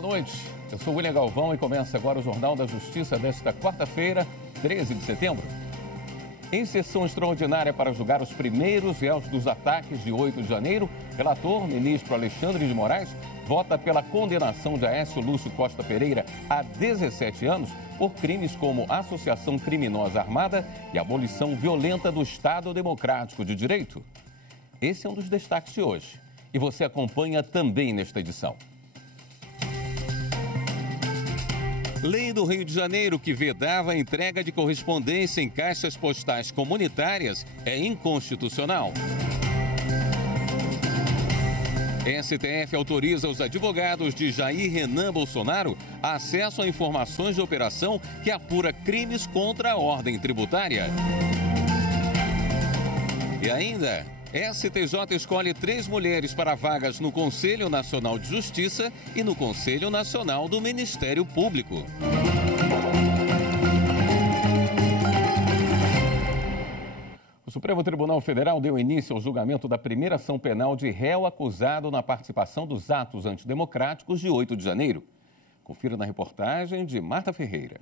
boa noite. Eu sou William Galvão e começa agora o Jornal da Justiça desta quarta-feira, 13 de setembro. Em sessão extraordinária para julgar os primeiros réus dos ataques de 8 de janeiro, relator, ministro Alexandre de Moraes, vota pela condenação de Aécio Lúcio Costa Pereira a 17 anos por crimes como associação criminosa armada e abolição violenta do Estado Democrático de Direito. Esse é um dos destaques de hoje e você acompanha também nesta edição. Lei do Rio de Janeiro que vedava a entrega de correspondência em caixas postais comunitárias é inconstitucional. STF autoriza os advogados de Jair Renan Bolsonaro acesso a informações de operação que apura crimes contra a ordem tributária. E ainda, STJ escolhe 3 mulheres para vagas no Conselho Nacional de Justiça e no Conselho Nacional do Ministério Público. O Supremo Tribunal Federal deu início ao julgamento da primeira ação penal de réu acusado na participação dos atos antidemocráticos de 8 de janeiro. Confira na reportagem de Marta Ferreira.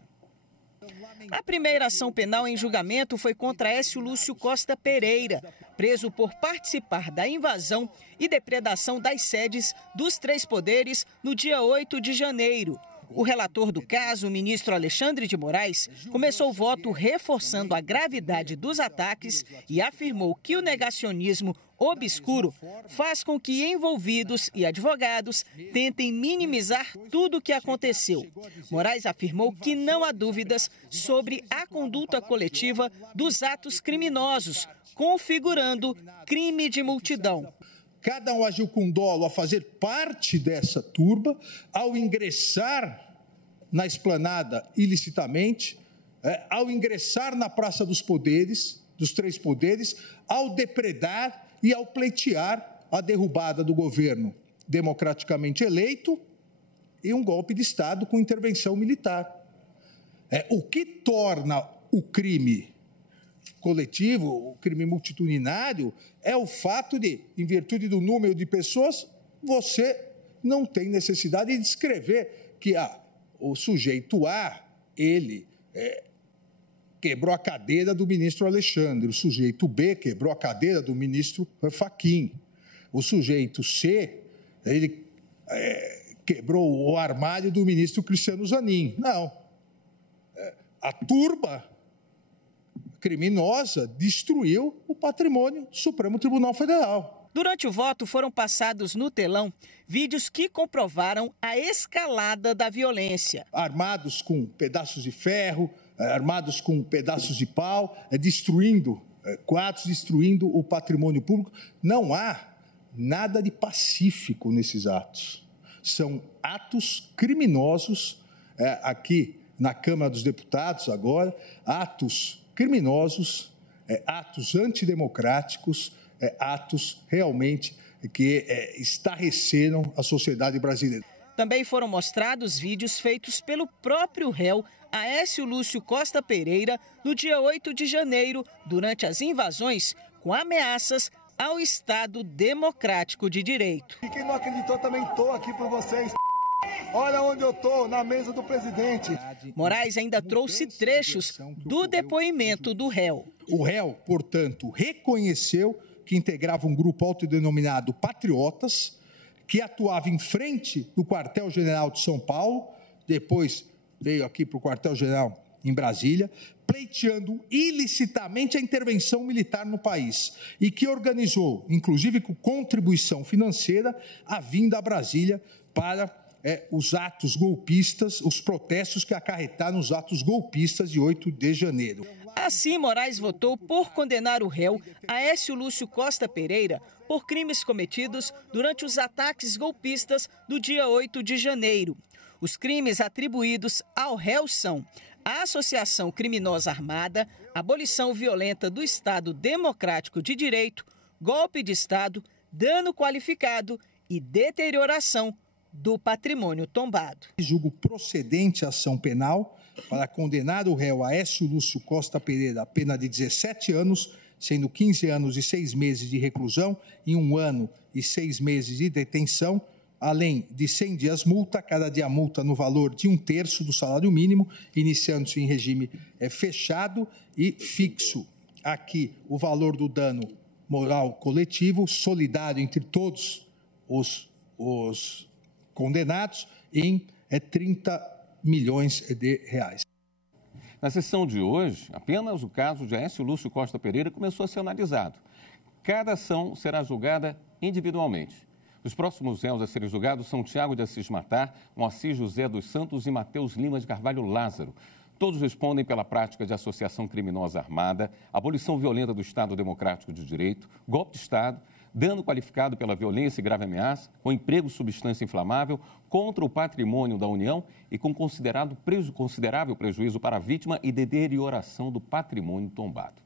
A primeira ação penal em julgamento foi contra Aécio Lúcio Costa Pereira, preso por participar da invasão e depredação das sedes dos 3 poderes no dia 8 de janeiro. O relator do caso, o ministro Alexandre de Moraes, começou o voto reforçando a gravidade dos ataques e afirmou que o negacionismo obscuro faz com que envolvidos e advogados tentem minimizar tudo o que aconteceu. Moraes afirmou que não há dúvidas sobre a conduta coletiva dos atos criminosos, configurando crime de multidão. Cada um agiu com dolo a fazer parte dessa turba, ao ingressar na esplanada ilicitamente, ao ingressar na Praça dos Poderes, dos 3 poderes, ao depredar e ao pleitear a derrubada do governo democraticamente eleito e um golpe de Estado com intervenção militar. O que torna o crime coletivo, o crime multitudinário, é o fato de, em virtude do número de pessoas, você não tem necessidade de descrever que o sujeito A, ele quebrou a cadeira do ministro Alexandre, o sujeito B quebrou a cadeira do ministro Fachin, o sujeito C, ele quebrou o armário do ministro Cristiano Zanin. Não. A turba criminosa destruiu o patrimônio do Supremo Tribunal Federal. Durante o voto foram passados no telão vídeos que comprovaram a escalada da violência. Armados com pedaços de ferro, armados com pedaços de pau, destruindo quadros, destruindo o patrimônio público. Não há nada de pacífico nesses atos. São atos criminosos, aqui na Câmara dos Deputados agora, atos criminosos, atos antidemocráticos, atos realmente que estarreceram a sociedade brasileira. Também foram mostrados vídeos feitos pelo próprio réu, Aécio Lúcio Costa Pereira, no dia 8 de janeiro, durante as invasões, com ameaças ao Estado Democrático de Direito. E quem não acreditou, também estou aqui por vocês. Olha onde eu estou, na mesa do presidente. Moraes ainda trouxe trechos do depoimento do réu. O réu, portanto, reconheceu que integrava um grupo autodenominado Patriotas, que atuava em frente do quartel-general de São Paulo, depois veio aqui para o quartel-general em Brasília, pleiteando ilicitamente a intervenção militar no país e que organizou, inclusive com contribuição financeira, a vinda a Brasília para os atos golpistas, os protestos que acarretaram os atos golpistas de 8 de janeiro. Assim, Moraes votou por condenar o réu, Aécio Lúcio Costa Pereira, por crimes cometidos durante os ataques golpistas do dia 8 de janeiro. Os crimes atribuídos ao réu são a associação criminosa armada, abolição violenta do Estado Democrático de Direito, golpe de Estado, dano qualificado e deterioração do patrimônio tombado. Julgo procedente a ação penal para condenar o réu Aécio Lúcio Costa Pereira a pena de 17 anos, sendo 15 anos e 6 meses de reclusão e 1 ano e 6 meses de detenção, além de 100 dias multa, cada dia multa no valor de 1/3 do salário mínimo, iniciando-se em regime fechado e fixo. Aqui o valor do dano moral coletivo, solidário entre todos os condenados, em 30 milhões de reais. Na sessão de hoje, apenas o caso de Aécio Lúcio Costa Pereira começou a ser analisado. Cada ação será julgada individualmente. Os próximos réus a serem julgados são Tiago de Assis Matar, Moacir José dos Santos e Mateus Lima de Carvalho Lázaro. Todos respondem pela prática de associação criminosa armada, abolição violenta do Estado Democrático de Direito, golpe de Estado, dano qualificado pela violência e grave ameaça, com emprego de substância inflamável, contra o patrimônio da União e com considerável prejuízo para a vítima e deterioração do patrimônio tombado.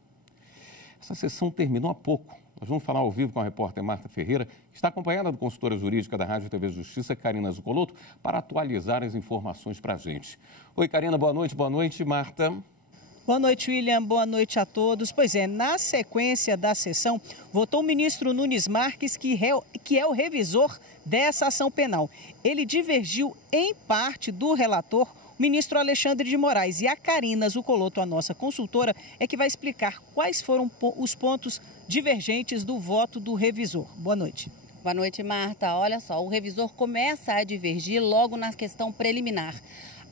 Essa sessão terminou há pouco. Nós vamos falar ao vivo com a repórter Marta Ferreira, que está acompanhada da consultora jurídica da Rádio e TV Justiça, Karina Zucolotto, para atualizar as informações para a gente. Oi, Karina, boa noite. Boa noite, Marta. Boa noite, William. Boa noite a todos. Pois é, na sequência da sessão, votou o ministro Nunes Marques, que é o revisor dessa ação penal. Ele divergiu em parte do relator, o ministro Alexandre de Moraes. E a Karina Zucolotto, a nossa consultora, é que vai explicar quais foram os pontos divergentes do voto do revisor. Boa noite. Boa noite, Marta. Olha só, o revisor começa a divergir logo na questão preliminar.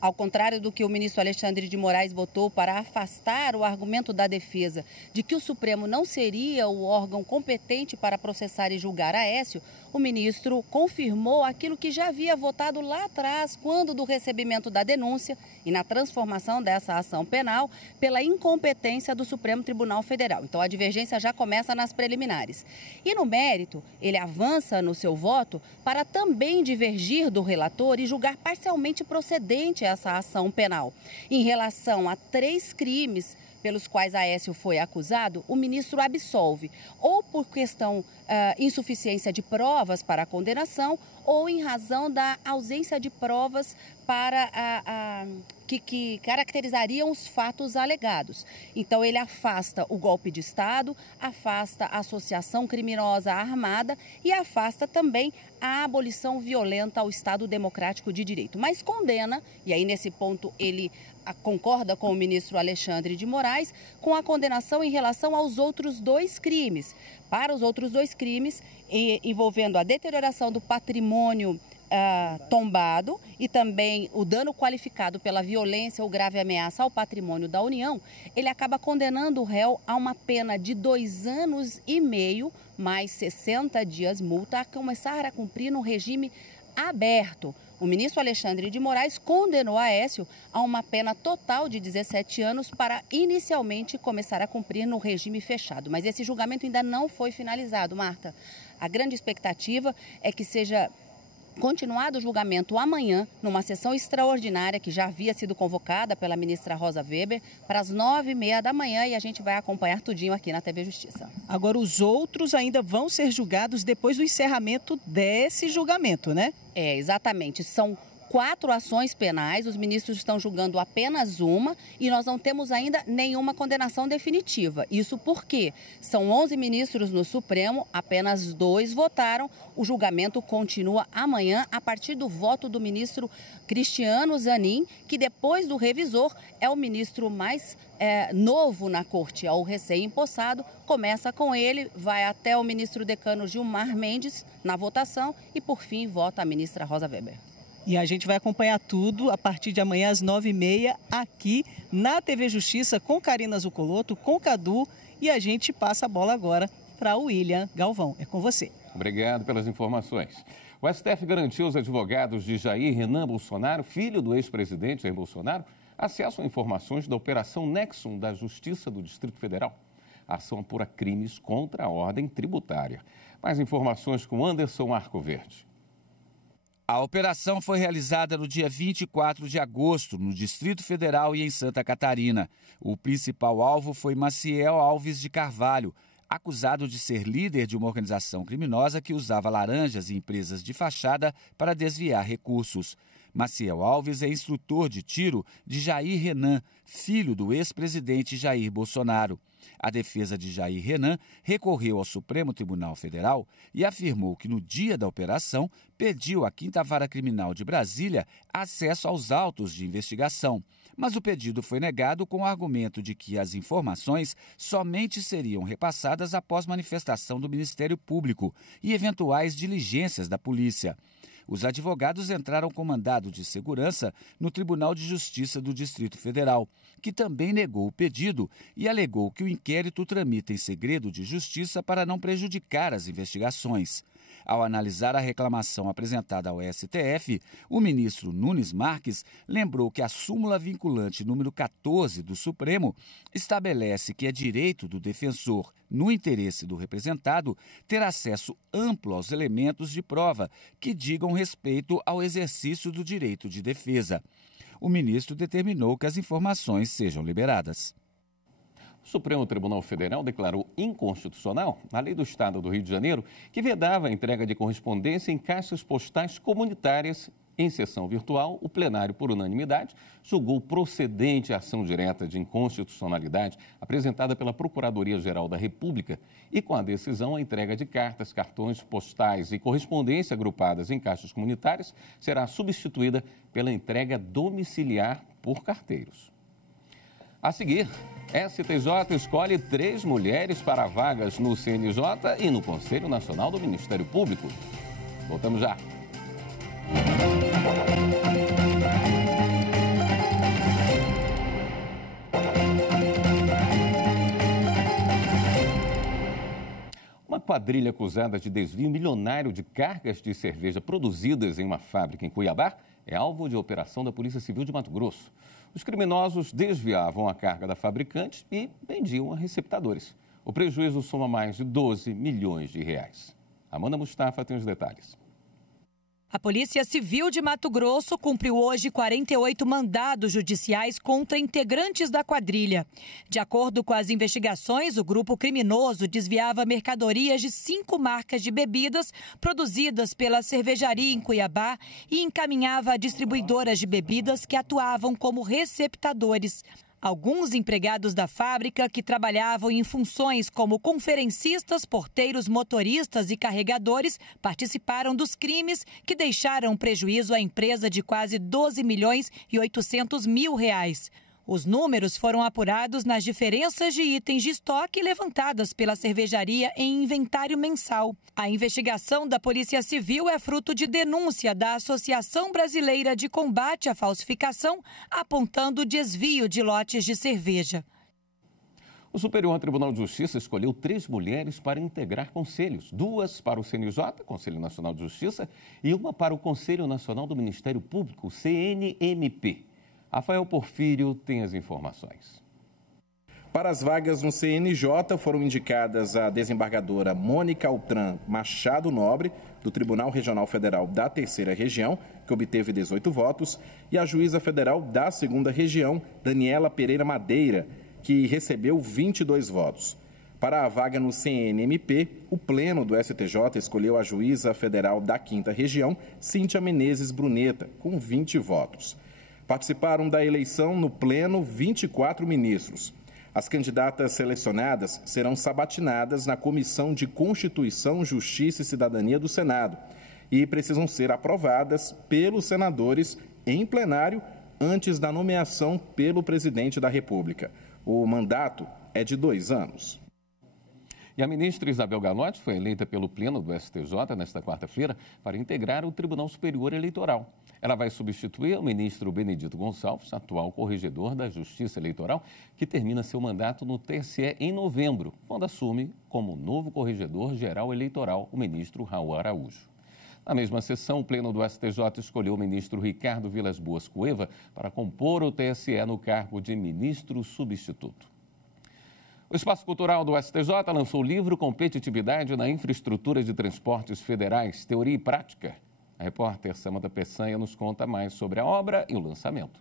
Ao contrário do que o ministro Alexandre de Moraes votou para afastar o argumento da defesa de que o Supremo não seria o órgão competente para processar e julgar Aécio, o ministro confirmou aquilo que já havia votado lá atrás, quando do recebimento da denúncia e na transformação dessa ação penal pela incompetência do Supremo Tribunal Federal. Então, a divergência já começa nas preliminares. E no mérito, ele avança no seu voto para também divergir do relator e julgar parcialmente procedente essa ação penal. Em relação a 3 crimes pelos quais Aécio foi acusado, o ministro absolve, ou por questão insuficiência de provas para a condenação, ou em razão da ausência de provas para que caracterizariam os fatos alegados. Então, ele afasta o golpe de Estado, afasta a associação criminosa armada e afasta também a abolição violenta ao Estado Democrático de Direito. Mas condena, e aí nesse ponto ele concorda com o ministro Alexandre de Moraes, com a condenação em relação aos outros 2 crimes. Para os outros 2 crimes, envolvendo a deterioração do patrimônio tombado e também o dano qualificado pela violência ou grave ameaça ao patrimônio da União, ele acaba condenando o réu a uma pena de 2 anos e meio, mais 60 dias multa, a começar a cumprir no regime aberto. O ministro Alexandre de Moraes condenou Aécio a uma pena total de 17 anos para inicialmente começar a cumprir no regime fechado. Mas esse julgamento ainda não foi finalizado, Marta. A grande expectativa é que seja continuado o julgamento amanhã, numa sessão extraordinária que já havia sido convocada pela ministra Rosa Weber para as 9h30 da manhã, e a gente vai acompanhar tudinho aqui na TV Justiça. Agora, os outros ainda vão ser julgados depois do encerramento desse julgamento, né? É, exatamente. São 4 ações penais, os ministros estão julgando apenas uma e nós não temos ainda nenhuma condenação definitiva. Isso porque são 11 ministros no Supremo, apenas 2 votaram. O julgamento continua amanhã a partir do voto do ministro Cristiano Zanin, que depois do revisor é o ministro mais novo na corte, é o recém-empossado. Começa com ele, vai até o ministro decano Gilmar Mendes na votação e, por fim, vota a ministra Rosa Weber. E a gente vai acompanhar tudo a partir de amanhã às 9h30 aqui na TV Justiça com Karina Zucolotto, com Cadu, e a gente passa a bola agora para o William Galvão. É com você. Obrigado pelas informações. O STF garantiu aos advogados de Jair Renan Bolsonaro, filho do ex-presidente Jair Bolsonaro, acesso a informações da Operação Nexum da Justiça do Distrito Federal. A ação apura crimes contra a ordem tributária. Mais informações com Anderson Arcoverde. A operação foi realizada no dia 24 de agosto, no Distrito Federal e em Santa Catarina. O principal alvo foi Maciel Alves de Carvalho, acusado de ser líder de uma organização criminosa que usava laranjas e empresas de fachada para desviar recursos. Maciel Alves é instrutor de tiro de Jair Renan, filho do ex-presidente Jair Bolsonaro. A defesa de Jair Renan recorreu ao Supremo Tribunal Federal e afirmou que no dia da operação pediu à 5ª Vara Criminal de Brasília acesso aos autos de investigação. Mas o pedido foi negado com o argumento de que as informações somente seriam repassadas após manifestação do Ministério Público e eventuais diligências da polícia. Os advogados entraram com mandado de segurança no Tribunal de Justiça do Distrito Federal, que também negou o pedido e alegou que o inquérito tramita em segredo de justiça para não prejudicar as investigações. Ao analisar a reclamação apresentada ao STF, o ministro Nunes Marques lembrou que a súmula vinculante número 14 do Supremo estabelece que é direito do defensor, no interesse do representado, ter acesso amplo aos elementos de prova que digam respeito ao exercício do direito de defesa. O ministro determinou que as informações sejam liberadas. O Supremo Tribunal Federal declarou inconstitucional a lei do Estado do Rio de Janeiro que vedava a entrega de correspondência em caixas postais comunitárias. Em sessão virtual, o plenário, por unanimidade, julgou procedente a ação direta de inconstitucionalidade apresentada pela Procuradoria-Geral da República e, com a decisão, a entrega de cartas, cartões postais e correspondência agrupadas em caixas comunitárias será substituída pela entrega domiciliar por carteiros. A seguir, STJ escolhe 3 mulheres para vagas no CNJ e no Conselho Nacional do Ministério Público. Voltamos já. Uma quadrilha acusada de desvio milionário de cargas de cerveja produzidas em uma fábrica em Cuiabá é alvo de operação da Polícia Civil de Mato Grosso. Os criminosos desviavam a carga da fabricante e vendiam a receptadores. O prejuízo soma mais de 12 milhões de reais. Amanda Mustafa tem os detalhes. A Polícia Civil de Mato Grosso cumpriu hoje 48 mandados judiciais contra integrantes da quadrilha. De acordo com as investigações, o grupo criminoso desviava mercadorias de 5 marcas de bebidas produzidas pela cervejaria em Cuiabá e encaminhava a distribuidoras de bebidas que atuavam como receptadores. Alguns empregados da fábrica que trabalhavam em funções como conferencistas, porteiros, motoristas e carregadores participaram dos crimes que deixaram prejuízo à empresa de quase 12 milhões e 800 mil reais. Os números foram apurados nas diferenças de itens de estoque levantadas pela cervejaria em inventário mensal. A investigação da Polícia Civil é fruto de denúncia da Associação Brasileira de Combate à Falsificação, apontando desvio de lotes de cerveja. O Superior Tribunal de Justiça escolheu 3 mulheres para integrar conselhos. 2 para o CNJ, Conselho Nacional de Justiça, e 1 para o Conselho Nacional do Ministério Público, CNMP. Rafael Porfírio tem as informações. Para as vagas no CNJ foram indicadas a desembargadora Mônica Altran Machado Nobre, do Tribunal Regional Federal da 3ª Região, que obteve 18 votos, e a juíza federal da 2ª Região, Daniela Pereira Madeira, que recebeu 22 votos. Para a vaga no CNMP, o Pleno do STJ escolheu a juíza federal da 5ª Região, Cíntia Menezes Bruneta, com 20 votos. Participaram da eleição no Pleno 24 ministros. As candidatas selecionadas serão sabatinadas na Comissão de Constituição, Justiça e Cidadania do Senado e precisam ser aprovadas pelos senadores em plenário antes da nomeação pelo presidente da República. O mandato é de 2 anos. E a ministra Isabel Galotti foi eleita pelo Pleno do STJ nesta quarta-feira para integrar o Tribunal Superior Eleitoral. Ela vai substituir o ministro Benedito Gonçalves, atual corregedor da Justiça Eleitoral, que termina seu mandato no TSE em novembro, quando assume como novo corregedor-geral eleitoral o ministro Raul Araújo. Na mesma sessão, o Pleno do STJ escolheu o ministro Ricardo Vilas Boas Cueva para compor o TSE no cargo de ministro substituto. O Espaço Cultural do STJ lançou o livro Competitividade na Infraestrutura de Transportes Federais, Teoria e Prática. A repórter Samanta Peçanha nos conta mais sobre a obra e o lançamento.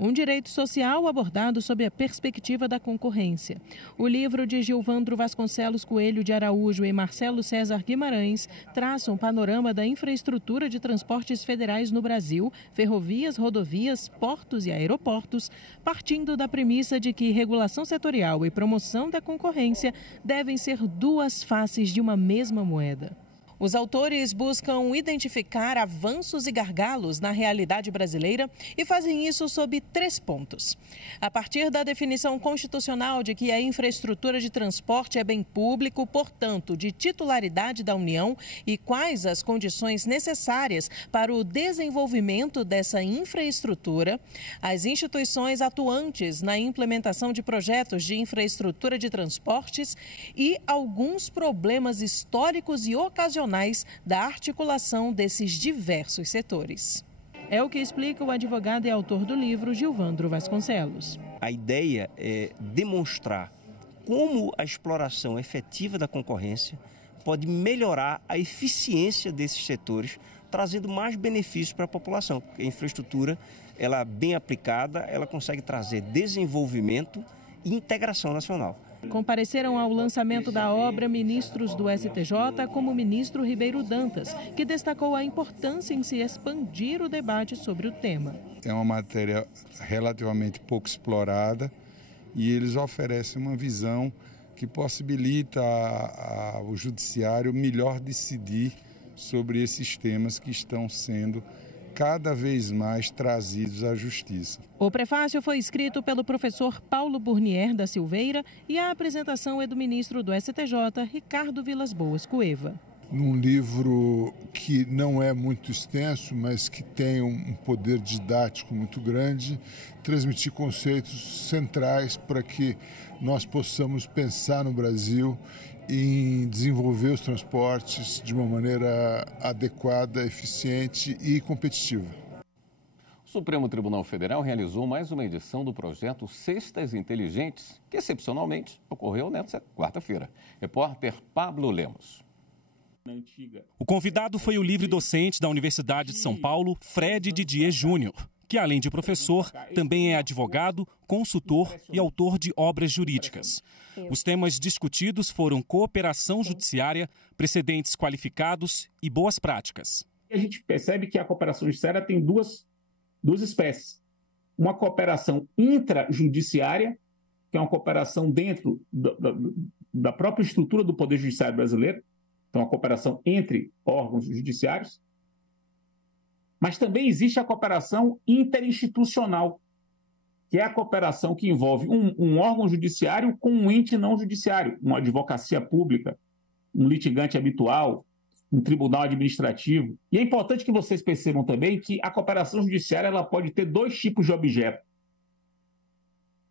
um direito social abordado sob a perspectiva da concorrência. O livro de Gilvandro Vasconcelos Coelho de Araújo e Marcelo César Guimarães traça um panorama da infraestrutura de transportes federais no Brasil, ferrovias, rodovias, portos e aeroportos, partindo da premissa de que regulação setorial e promoção da concorrência devem ser duas faces de uma mesma moeda. Os autores buscam identificar avanços e gargalos na realidade brasileira e fazem isso sob 3 pontos. A partir da definição constitucional de que a infraestrutura de transporte é bem público, portanto, de titularidade da União, e quais as condições necessárias para o desenvolvimento dessa infraestrutura, as instituições atuantes na implementação de projetos de infraestrutura de transportes e alguns problemas históricos e ocasionais da articulação desses diversos setores. É o que explica o advogado e autor do livro, Gilvandro Vasconcelos. A ideia é demonstrar como a exploração efetiva da concorrência pode melhorar a eficiência desses setores, trazendo mais benefícios para a população. Porque a infraestrutura, ela bem aplicada, ela consegue trazer desenvolvimento e integração nacional. Compareceram ao lançamento da obra ministros do STJ, como o ministro Ribeiro Dantas, que destacou a importância em se expandir o debate sobre o tema. É uma matéria relativamente pouco explorada e eles oferecem uma visão que possibilita ao judiciário melhor decidir sobre esses temas que estão sendo cada vez mais trazidos à justiça. O prefácio foi escrito pelo professor Paulo Burnier da Silveira e a apresentação é do ministro do STJ, Ricardo Vilas Boas Cueva. Num livro que não é muito extenso, mas que tem um poder didático muito grande, transmitir conceitos centrais para que nós possamos pensar no Brasil em desenvolver os transportes de uma maneira adequada, eficiente e competitiva. O Supremo Tribunal Federal realizou mais uma edição do projeto Cestas Inteligentes, que excepcionalmente ocorreu nesta quarta-feira. Repórter Pablo Lemos. O convidado foi o livre docente da Universidade de São Paulo, Fred Didier Júnior, que além de professor, também é advogado, consultor e autor de obras jurídicas. Os temas discutidos foram cooperação judiciária, precedentes qualificados e boas práticas. A gente percebe que a cooperação judiciária tem duas espécies. Uma cooperação intrajudiciária, que é uma cooperação dentro da própria estrutura do Poder Judiciário brasileiro, então a cooperação entre órgãos judiciários. Mas também existe a cooperação interinstitucional, que é a cooperação que envolve um órgão judiciário com um ente não judiciário, uma advocacia pública, um litigante habitual, um tribunal administrativo. E é importante que vocês percebam também que a cooperação judiciária ela pode ter 2 tipos de objeto.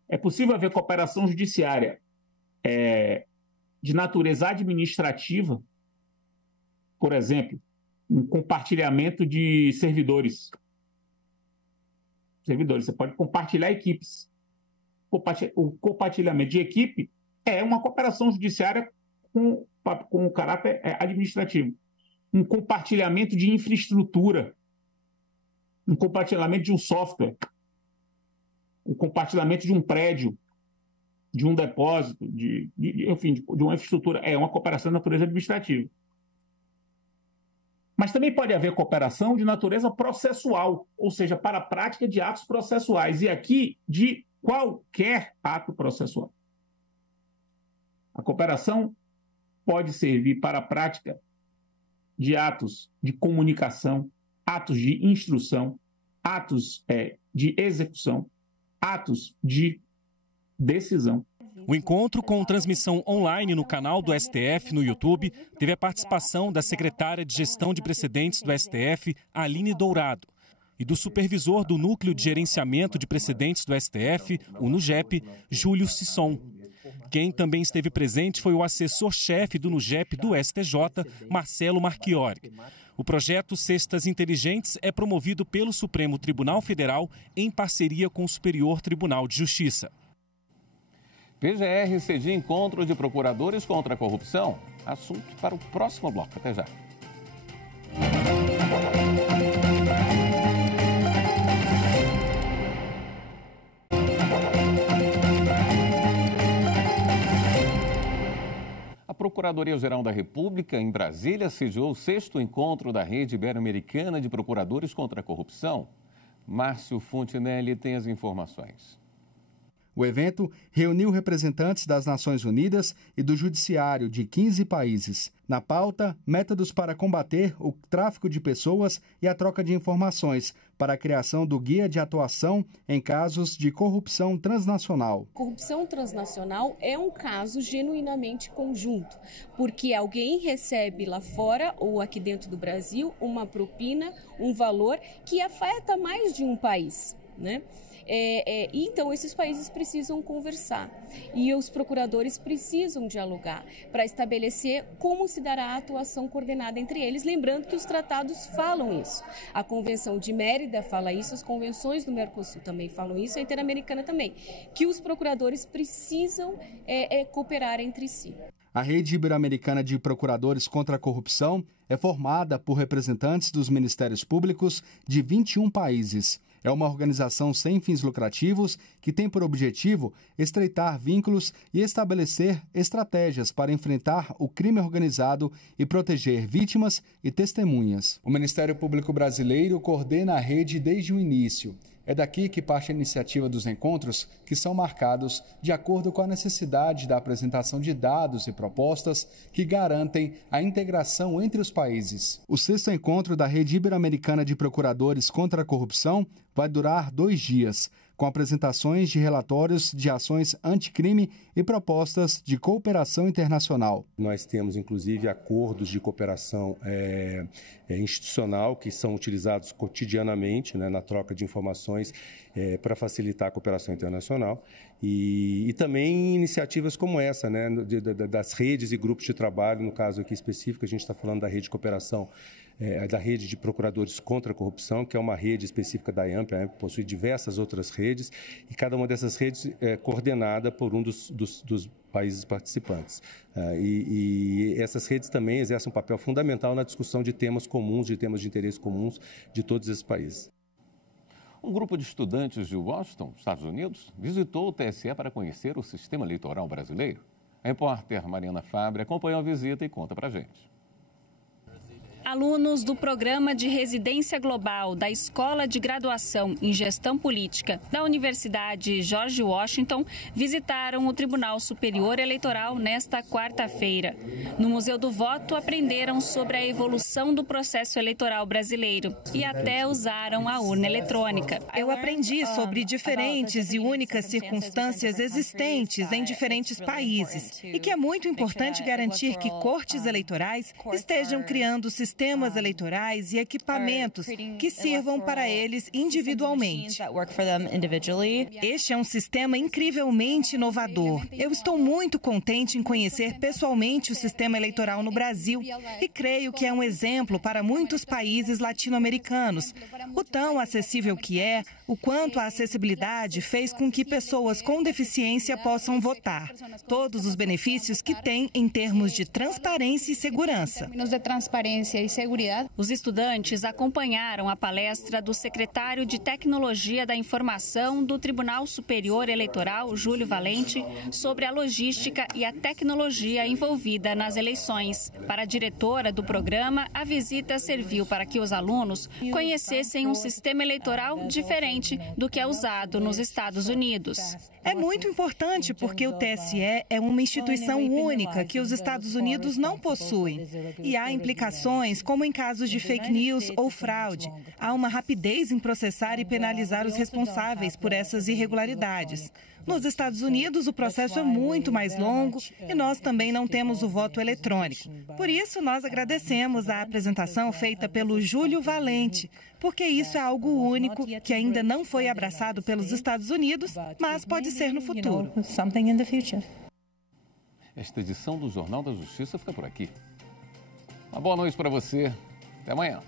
É possível haver cooperação judiciária de natureza administrativa, por exemplo, um compartilhamento de servidores. Você pode compartilhar equipes. O compartilhamento de equipe é uma cooperação judiciária com caráter administrativo. Um compartilhamento de infraestrutura. Um compartilhamento de um software. Um compartilhamento de um prédio. De um depósito. Enfim, de uma infraestrutura. É uma cooperação de natureza administrativa. Mas também pode haver cooperação de natureza processual, ou seja, para a prática de atos processuais. E aqui, de qualquer ato processual. A cooperação pode servir para a prática de atos de comunicação, atos de instrução, atos de execução, atos de decisão. O encontro, com transmissão online no canal do STF no YouTube, teve a participação da secretária de Gestão de Precedentes do STF, Aline Dourado, e do supervisor do Núcleo de Gerenciamento de Precedentes do STF, o NUGEP, Júlio Sisson. Quem também esteve presente foi o assessor-chefe do NUGEP do STJ, Marcelo Marchiori. O projeto Cestas Inteligentes é promovido pelo Supremo Tribunal Federal em parceria com o Superior Tribunal de Justiça. PGR cedia encontro de procuradores contra a corrupção. Assunto para o próximo bloco. Até já. Procuradoria-Geral da República, em Brasília, sediou o 6º encontro da Rede Ibero-Americana de Procuradores contra a Corrupção. Márcio Fontinelli tem as informações. O evento reuniu representantes das Nações Unidas e do Judiciário de 15 países. Na pauta, métodos para combater o tráfico de pessoas e a troca de informações para a criação do Guia de Atuação em casos de corrupção transnacional. Corrupção transnacional é um caso genuinamente conjunto, porque alguém recebe lá fora ou aqui dentro do Brasil uma propina, um valor que afeta mais de um país, né? Então, esses países precisam conversar e os procuradores precisam dialogar para estabelecer como se dará a atuação coordenada entre eles, lembrando que os tratados falam isso. A Convenção de Mérida fala isso, as convenções do Mercosul também falam isso, a Interamericana também, que os procuradores precisam cooperar entre si. A Rede Ibero-Americana de Procuradores contra a Corrupção é formada por representantes dos ministérios públicos de 21 países. É uma organização sem fins lucrativos que tem por objetivo estreitar vínculos e estabelecer estratégias para enfrentar o crime organizado e proteger vítimas e testemunhas. O Ministério Público Brasileiro coordena a rede desde o início. É daqui que parte a iniciativa dos encontros, que são marcados de acordo com a necessidade da apresentação de dados e propostas que garantem a integração entre os países. O 6º encontro da Rede Ibero-Americana de Procuradores contra a Corrupção vai durar 2 dias, com apresentações de relatórios de ações anticrime e propostas de cooperação internacional. Nós temos, inclusive, acordos de cooperação institucional que são utilizados cotidianamente, né, na troca de informações para facilitar a cooperação internacional e também iniciativas como essa, né, das redes e grupos de trabalho. No caso aqui específico, a gente está falando da rede de cooperação da Rede de Procuradores contra a Corrupção, que é uma rede específica da IAMP. A IAMP possui diversas outras redes e cada uma dessas redes é coordenada por um dos países participantes. E essas redes também exercem um papel fundamental na discussão de temas comuns, de temas de interesse comuns de todos esses países. Um grupo de estudantes de Washington, Estados Unidos, visitou o TSE para conhecer o sistema eleitoral brasileiro. A repórter Mariana Fabre acompanhou a visita e conta pra gente. Alunos do Programa de Residência Global da Escola de Graduação em Gestão Política da Universidade George Washington visitaram o Tribunal Superior Eleitoral nesta quarta-feira. No Museu do Voto, aprenderam sobre a evolução do processo eleitoral brasileiro e até usaram a urna eletrônica. Eu aprendi sobre diferentes e únicas circunstâncias existentes em diferentes países e que é muito importante garantir que cortes eleitorais estejam criando sistemas eleitorais e equipamentos que sirvam para eles individualmente. Este é um sistema incrivelmente inovador. Eu estou muito contente em conhecer pessoalmente o sistema eleitoral no Brasil e creio que é um exemplo para muitos países latino-americanos. O tão acessível que é, o quanto a acessibilidade fez com que pessoas com deficiência possam votar. Todos os benefícios que tem em termos de transparência e segurança. Os estudantes acompanharam a palestra do secretário de Tecnologia da Informação do Tribunal Superior Eleitoral, Júlio Valente, sobre a logística e a tecnologia envolvida nas eleições. Para a diretora do programa, a visita serviu para que os alunos conhecessem um sistema eleitoral diferente do que é usado nos Estados Unidos. É muito importante porque o TSE é uma instituição única que os Estados Unidos não possuem. E há implicações como em casos de fake news ou fraude. Há uma rapidez em processar e penalizar os responsáveis por essas irregularidades. Nos Estados Unidos, o processo é muito mais longo e nós também não temos o voto eletrônico. Por isso, nós agradecemos a apresentação feita pelo Júlio Valente, porque isso é algo único que ainda não foi abraçado pelos Estados Unidos, mas pode ser no futuro. Esta edição do Jornal da Justiça fica por aqui. Uma boa noite para você. Até amanhã.